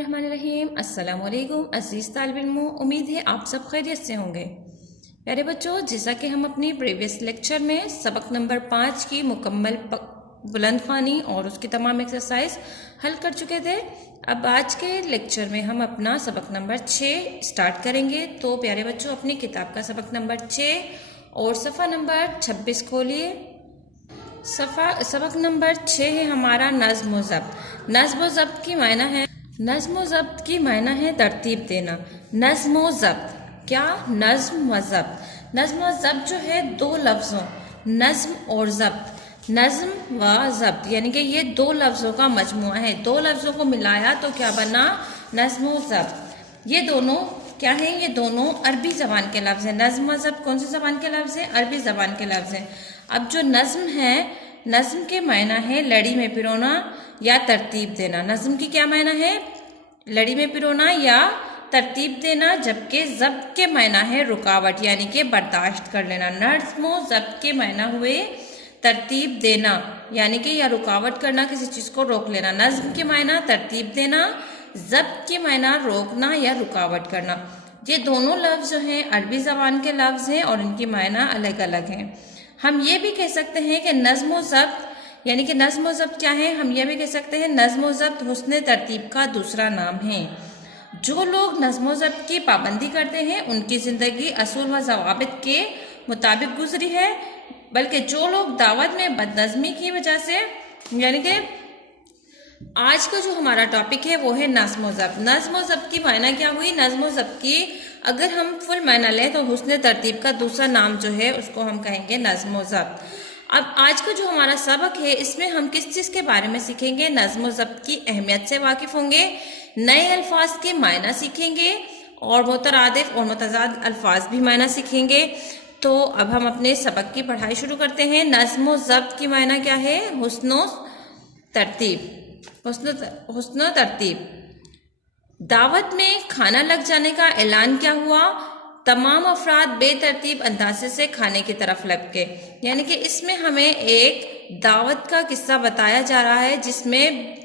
बिस्मिल्लाहिर्रहमानिर्रहीम। अस्सलाम वालेकुम अज़ीज़ तालिब इल्मों, उम्मीद है आप सब खैरियत से होंगे। प्यारे बच्चों, जैसा कि हम अपनी प्रीवियस लेक्चर में सबक नंबर 5 की मुकम्मल बुलंद ख़्वानी और उसकी तमाम एक्सरसाइज हल कर चुके थे, अब आज के लेक्चर में हम अपना सबक नंबर 6 स्टार्ट करेंगे। तो प्यारे बच्चों, अपनी किताब का सबक नंबर 6 और सफ़ा नंबर 26 खोलिए। सबक नंबर 6 है हमारा नज़्म व ज़ब्त। नज़्म व ज़ब्त की मायना है, नज़्म व ज़ब्त की मायना है तरतीब देना। नज़्म व ज़ब्त क्या? नज़्म व ज़ब्त। नज़्म व ज़ब्त जो है दो लफ्ज़ों नज़्म और ज़ब्त, नज़्म व ज़ब्त यानी कि ये दो लफ्ज़ों का मजमुआ है। दो लफ्ज़ों को मिलाया तो क्या बना? नज़्म व ज़ब्त। ये दोनों क्या है? ये दोनों अरबी ज़बान के लफ्ज़ हैं। नज़्म व ज़ब्त कौन सी ज़बान के लफ्ज़ हैं? अरबी ज़बान के लफ्ज़ हैं। अब जो नज़्म है, नज़्म के मायना है लड़ी में पिरोना या तरतीब देना। नज़्म की क्या मायना है? लड़ी में पिरोना या तरतीब देना, जबकि ज़ब्त के मायना है रुकावट यानी कि बर्दाश्त कर लेना। नज़्म व ज़ब्त के मायना हुए तरतीब देना यानी कि या रुकावट करना, किसी चीज़ को रोक लेना। नज़्म के मायना तरतीब देना, ज़ब्त के मायना रोकना या रुकावट करना। ये दोनों लफ्ज़ जो हैं अरबी ज़बान के लफ्ज़ हैं और इनकी मायना अलग अलग हैं। हम ये भी कह सकते हैं कि नज़्म व ज़ब्त यानी कि नज़्म व ज़ब्त क्या है? हम ये भी कह सकते हैं नज़्म व ज़ब्त हुस्न तरतीब का दूसरा नाम है। जो लोग नज़्म व ज़ब्त की पाबंदी करते हैं उनकी ज़िंदगी असूल व ज़वाबित के मुताबिक गुजरी है, बल्कि जो लोग दावत में बदनज़मी की वजह से, यानी कि आज का जो हमारा टॉपिक है वो है नज़्म व ज़ब्त। नज़्म व ज़ब्त की मायना क्या हुई? नज़्म व ज़ब्त की अगर हम फुल मायना लें तो हुस्न तरतीब का दूसरा नाम जो है उसको हम कहेंगे नज़्म व ज़ब्त। अब आज का जो हमारा सबक है इसमें हम किस चीज़ के बारे में सीखेंगे? नज़्म व ज़ब्त की अहमियत से वाकिफ़ होंगे, नए अल्फाज के मायना सीखेंगे और मुतरादिफ और मुतज़ाद अल्फाज भी मायना सीखेंगे। तो अब हम अपने सबक की पढ़ाई शुरू करते हैं। नज़्म व ज़ब्त की मायना क्या है? हुस्न तरतीब। हुस्न तरतीब। दावत में खाना लग जाने का ऐलान क्या हुआ? तमाम अफराद बेतरतीब अंदाजे से खाने की तरफ लग गए। यानी कि इसमें हमें एक दावत का किस्सा बताया जा रहा है जिसमें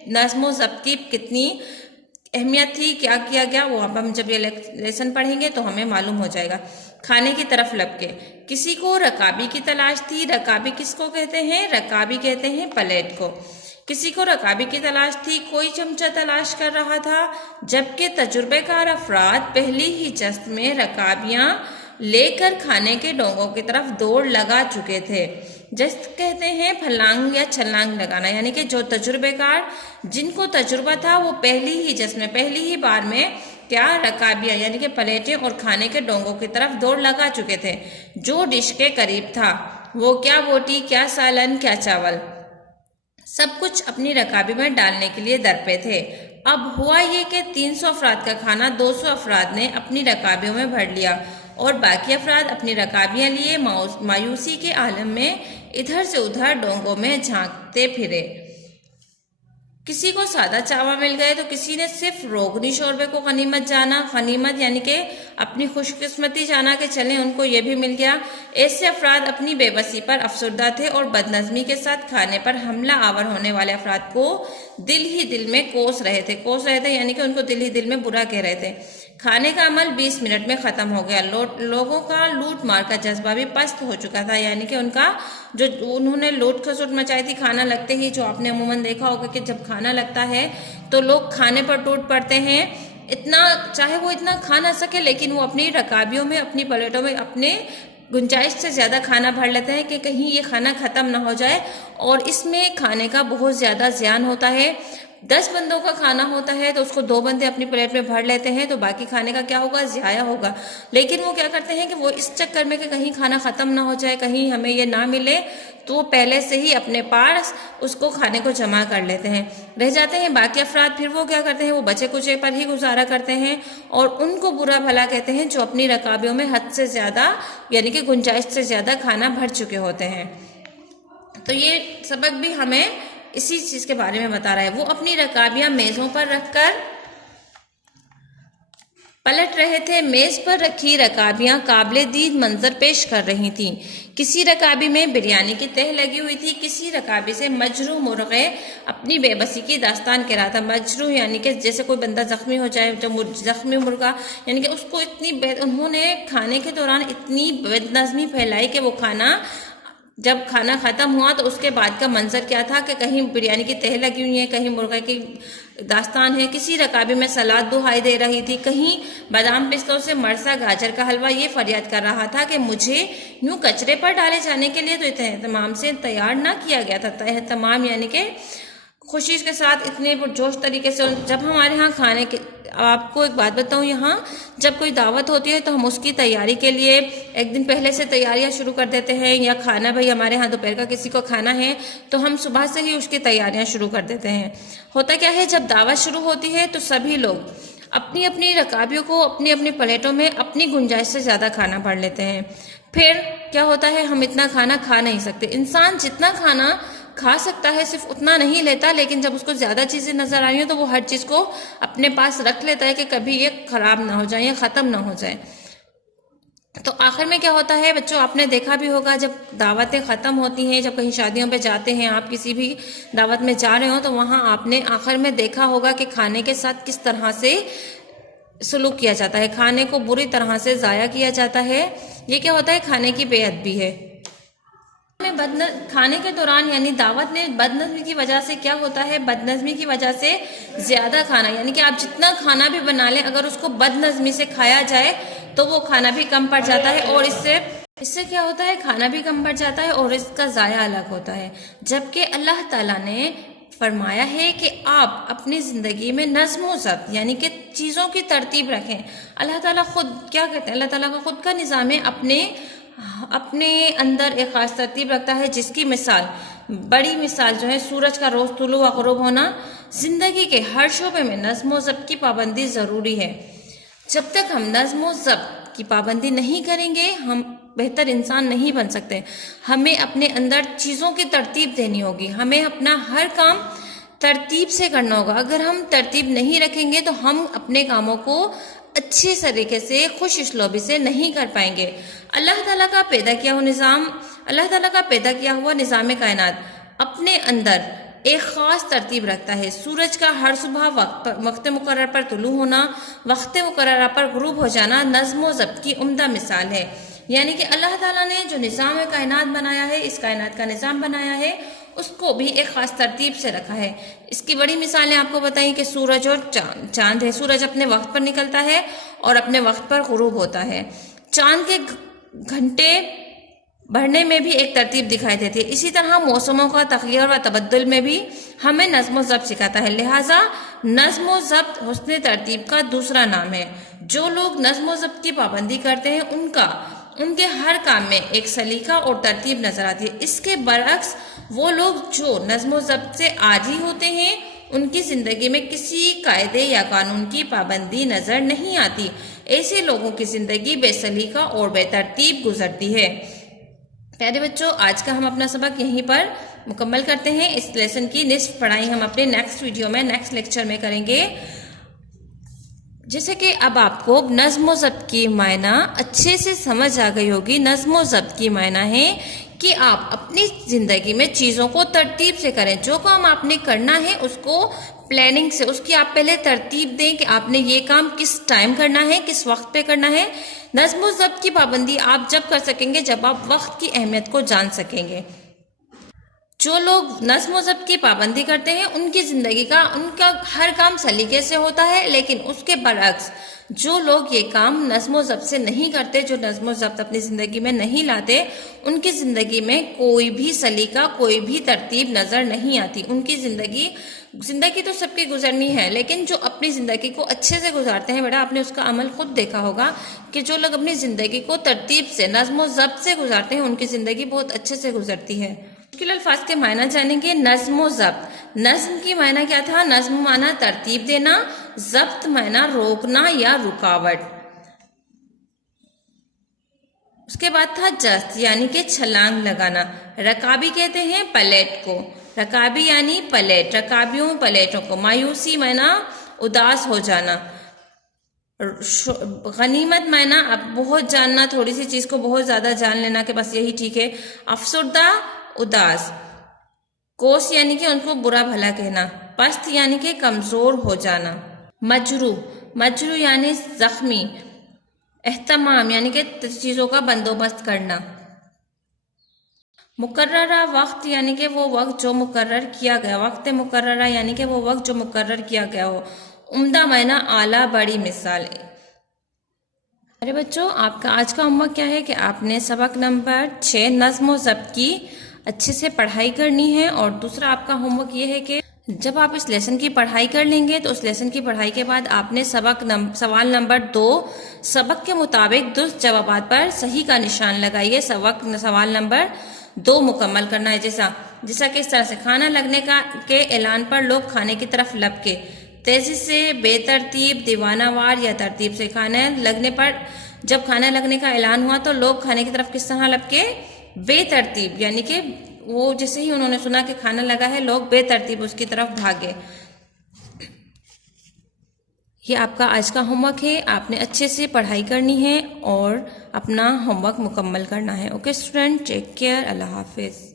नज़्म व ज़ब्त की कितनी अहमियत थी, क्या किया गया, वो अब हम जब ये लेसन पढ़ेंगे तो हमें मालूम हो जाएगा। खाने की तरफ लग के किसी को रकाबी की तलाश थी। रकाबी किसको कहते हैं? रकाबी कहते हैं प्लेट को। किसी को रकाबी की तलाश थी, कोई चमचा तलाश कर रहा था, जबकि तजुर्बेकार अफराद पहली ही जस्त में रकाबियां लेकर खाने के डोंगों की तरफ दौड़ लगा चुके थे। जस्त कहते हैं फलांग या छलांग लगाना, यानी कि जो तजुर्बेकार, जिनको तजुर्बा था, वो पहली ही जस्त में, पहली ही बार में क्या रकाबियां यानी कि प्लेटें और खाने के डोंगों की तरफ दौड़ लगा चुके थे। जो डिश के करीब था वो क्या बोटी, क्या सालन, क्या चावल, सब कुछ अपनी रकाबी में डालने के लिए दर पे थे। अब हुआ ये कि 300 अफराद का खाना 200 अफराद ने अपनी रकाबियों में भर लिया और बाकी अफराद अपनी रकाबियां लिए मायूसी के आलम में इधर से उधर डोंगों में झांकते फिरे। किसी को सादा चावल मिल गए तो किसी ने सिर्फ रोगनी शोरबे को गनीमत जाना। गनीमत यानी कि अपनी खुशकिस्मती जाना कि चलें उनको ये भी मिल गया। ऐसे अफराद अपनी बेबसी पर अफसरदा थे और बदनज़मी के साथ खाने पर हमला आवर होने वाले अफराद को दिल ही दिल में कोस रहे थे यानी कि उनको दिल ही दिल में बुरा कह रहे थे। खाने का अमल 20 मिनट में ख़त्म हो गया। लोगों का लूट मार का जज्बा भी पस्त हो चुका था, यानी कि उनका जो उन्होंने लूट खसुट मचाई थी खाना लगते ही। जो आपने अमूमन देखा होगा कि जब खाना लगता है तो लोग खाने पर टूट पड़ते हैं, इतना चाहे वो इतना खा ना सके लेकिन वो अपनी रकाबियों में, अपनी प्लेटों में अपने गुंजाइश से ज़्यादा खाना भर लेते हैं कि कहीं ये खाना ख़त्म ना हो जाए। और इसमें खाने का बहुत ज़्यादा ज़ियान होता है। 10 बंदों का खाना होता है तो उसको 2 बंदे अपनी प्लेट में भर लेते हैं तो बाकी खाने का क्या होगा? ज़ाया होगा। लेकिन वो क्या करते हैं कि वो इस चक्कर में कि कहीं खाना ख़त्म ना हो जाए, कहीं हमें ये ना मिले, तो वो पहले से ही अपने पास उसको खाने को जमा कर लेते हैं। रह जाते हैं बाकी अफराद, फिर वो क्या करते हैं? वो बचे कुचे पर ही गुजारा करते हैं और उनको बुरा भला कहते हैं जो अपनी रकाबियों में हद से ज़्यादा यानी कि गुंजाइश से ज़्यादा खाना भर चुके होते हैं। तो ये सबक भी हमें इसी चीज़ के बारे में बता रहा है। वो अपनी रकाबियां मेज़ों पर रखकर पलट रहे थे। मेज़ पर रखी रकाबियां काबिले दीद मंजर पेश कर रही थीं। किसी रकाबी में बिरयानी की तह लगी हुई थी, किसी रकाबी से मजरूह मुर्गे अपनी बेबसी की दास्तान कह रहा था। मजरूह यानी कि जैसे कोई बंदा जख्मी हो जाए, तो जख्मी मुर्गा यानी कि उसको उन्होंने खाने के दौरान इतनी बदनज़मी फैलाई कि वो खाना, जब खाना ख़त्म हुआ तो उसके बाद का मंजर क्या था कि कहीं बिरयानी की तह लगी हुई है, कहीं मुर्गा की दास्तान है, किसी रकाबी में सलाद दुहाई दे रही थी, कहीं बादाम पिस्तों से मरसा गाजर का हलवा ये फरियाद कर रहा था कि मुझे यूं कचरे पर डाले जाने के लिए तो एहतमाम से तैयार ना किया गया था। एहतमाम यानी कि खुशी के साथ इतने पुरजोश तरीके से। जब हमारे यहाँ खाने के, आपको एक बात बताऊँ, यहाँ जब कोई दावत होती है तो हम उसकी तैयारी के लिए एक दिन पहले से तैयारियां शुरू कर देते हैं, या खाना भाई हमारे यहाँ दोपहर का किसी को खाना है तो हम सुबह से ही उसकी तैयारियां शुरू कर देते हैं। होता क्या है, जब दावत शुरू होती है तो सभी लोग अपनी अपनी रकाबियों को अपनी अपनी प्लेटों में अपनी गुंजाइश से ज़्यादा खाना भर लेते हैं। फिर क्या होता है, हम इतना खाना खा नहीं सकते। इंसान जितना खाना खा सकता है सिर्फ उतना नहीं लेता, लेकिन जब उसको ज़्यादा चीज़ें नज़र आ रही हो तो वो हर चीज़ को अपने पास रख लेता है कि कभी ये ख़राब ना हो जाए या ख़त्म ना हो जाए। तो आखिर में क्या होता है बच्चों, आपने देखा भी होगा जब दावतें ख़त्म होती हैं, जब कहीं शादियों पे जाते हैं, आप किसी भी दावत में जा रहे हो तो वहाँ आपने आखिर में देखा होगा कि खाने के साथ किस तरह से सलूक किया जाता है, खाने को बुरी तरह से ज़ाया किया जाता है। ये क्या होता है, खाने की बेअदबी है। खाने के दौरान यानी दावत में बदनज़मी की वजह से क्या होता है, बदनज़मी की वजह से ज़्यादा खाना, यानी कि आप जितना खाना भी बना लें अगर उसको बदनज़मी से खाया जाए तो वो खाना भी कम पड़ जाता है, और इससे क्या होता है, खाना भी कम पड़ जाता है और इसका ज़ाया अलग होता है। जबकि अल्लाह ताला ने फरमाया है कि आप अपनी ज़िंदगी में नज़्म व ज़ब्त यानी कि चीज़ों की तरतीब रखें। अल्लाह ताला खुद क्या कहते हैं, अल्लाह ताला का खुद का निज़ाम है, अपने अंदर एक ख़ास तरतीब रखता है, जिसकी मिसाल, बड़ी मिसाल जो है सूरज का रोज़ तुलू व ग़ुरूब होना। ज़िंदगी के हर शोबे में नज़्म व ज़ब्त की पाबंदी ज़रूरी है। जब तक हम नज़्म व ज़ब्त की पाबंदी नहीं करेंगे हम बेहतर इंसान नहीं बन सकते। हमें अपने अंदर चीज़ों की तरतीब देनी होगी, हमें अपना हर काम तरतीब से करना होगा। अगर हम तरतीब नहीं रखेंगे तो हम अपने कामों को अच्छे तरीके से खुश इसलोबी से नहीं कर पाएंगे। अल्लाह ताला का पैदा किया हुआ निज़ाम कायनात अपने अंदर एक ख़ास तरतीब रखता है। सूरज का हर सुबह वक्त मुकर्रर पर तुलू होना, वक्त मुकर्रर पर गुरूब हो जाना नज़्म व ज़ब्त की उम्दा मिसाल है। यानी कि अल्लाह ताला ने जो निज़ाम कायनात बनाया है, इस कायनात का निज़ाम बनाया है, उसको भी एक ख़ास तरतीब से रखा है। इसकी बड़ी मिसालें आपको बताई कि सूरज और चांद है। सूरज अपने वक्त पर निकलता है और अपने वक्त पर गुरूब होता है। चांद के घंटे बढ़ने में भी एक तरतीब दिखाई देती है। इसी तरह मौसमों का तग़य्युर व तबद्दुल में भी हमें नज़्म व ज़ब्त सिखाता है। लिहाजा नज़्म व ज़ब्त हुस्न तरतीब का दूसरा नाम है। जो लोग नज़्म व ज़ब्त की पाबंदी करते हैं उनके हर काम में एक सलीका और तरतीब नजर आती है। इसके बरअक्स वो लोग जो नज़्म व ज़ब्त से आदी होते हैं उनकी ज़िंदगी में किसी कायदे या कानून की पाबंदी नज़र नहीं आती। ऐसे लोगों की ज़िंदगी बेसलीका और बेतरतीब गुजरती है। प्यारे बच्चों, आज का हम अपना सबक यहीं पर मुकम्मल करते हैं। इस लेसन की निस्फ पढ़ाई हम अपने नेक्स्ट वीडियो में, नेक्स्ट लेक्चर में करेंगे। जैसे कि अब आपको नज़्म व ज़ब्त की मायना अच्छे से समझ आ गई होगी। नज़्म व ज़ब्त की मायना है कि आप अपनी ज़िंदगी में चीज़ों को तरतीब से करें। जो काम आपने करना है उसको प्लानिंग से, उसकी आप पहले तरतीब दें कि आपने ये काम किस टाइम करना है, किस वक्त पे करना है। नज़्म व ज़ब्त की पाबंदी आप जब कर सकेंगे जब आप वक्त की अहमियत को जान सकेंगे। जो लोग नज़्म व ज़ब्त की पाबंदी करते हैं उनकी ज़िंदगी का, उनका हर काम सलीके से होता है, लेकिन उसके बरअक्स जो लोग ये काम नज़्म व ज़ब्त से नहीं करते, जो नज़्म व ज़ब्त अपनी ज़िंदगी में नहीं लाते, उनकी ज़िंदगी में कोई भी सलीका, कोई भी तरतीब नज़र नहीं आती। उनकी ज़िंदगी तो सबकी गुजरनी है, लेकिन जो अपनी ज़िंदगी को अच्छे से गुजारते हैं, बेटा आपने उसका अमल खुद देखा होगा कि जो लोग अपनी ज़िंदगी को तरतीब से, नज़्म व ज़ब्त से गुजारते हैं उनकी ज़िंदगी बहुत अच्छे से गुजरती है। मुश्किल अल्फाज के मायना जानेंगे। नज़्म व ज़ब्त, नज़्म की मायना क्या था? नज़्म माना तरतीब देना, ज़ब्त माना रोकना या रुकावट। उसके बाद था जस्त यानी कि छलांग लगाना। रकाबी कहते हैं पलेट को, रकाबी यानी पलेट, रकाबियों पलेटों को। मायूसी माना उदास हो जाना। गनीमत मायना अब बहुत जानना, थोड़ी सी चीज को बहुत ज्यादा जान लेना कि बस यही ठीक है। अफसुर्दा, उदास। कोस यानी कि उनको बुरा भला कहना। पस्त यानी कि कमजोर हो जाना। मजरू, मजरू यानी जख्मी। एहतमाम यानी कि चीजों का बंदोबस्त करना। मुकर्ररा वक्त यानी कि वो वक्त जो मुकर्रर किया गया। वक्त मुकर्ररा यानी कि वो वक्त जो मुकर्रर किया गया हो। उम्दा मायना आला, बड़ी मिसाल। अरे बच्चों, आपका आज का होमवर्क क्या है कि आपने सबक नंबर 6 नज्म व ज़ब्त की अच्छे से पढ़ाई करनी है। और दूसरा आपका होमवर्क ये है कि जब आप इस लेसन की पढ़ाई कर लेंगे तो उस लेसन की पढ़ाई के बाद आपने सवाल नंबर 2 सबक के मुताबिक दुरुस्त जवाबात पर सही का निशान लगाइए। सवाल नंबर 2 मुकम्मल करना है। जैसा कि इस तरह से खाना लगने के ऐलान पर लोग खाने की तरफ लपके। तेजी से, बेतरतीब, दीवानावार या तरतीब से। खाने लगने पर, जब खाना लगने का ऐलान हुआ तो लोग खाने की तरफ किस तरह लपके? बेतरतीब, यानी कि वो जैसे ही उन्होंने सुना कि खाना लगा है, लोग बेतरतीब उसकी तरफ भागे। ये आपका आज का होमवर्क है। आपने अच्छे से पढ़ाई करनी है और अपना होमवर्क मुकम्मल करना है। ओके स्टूडेंट, टेक केयर, अल्लाह हाफिज।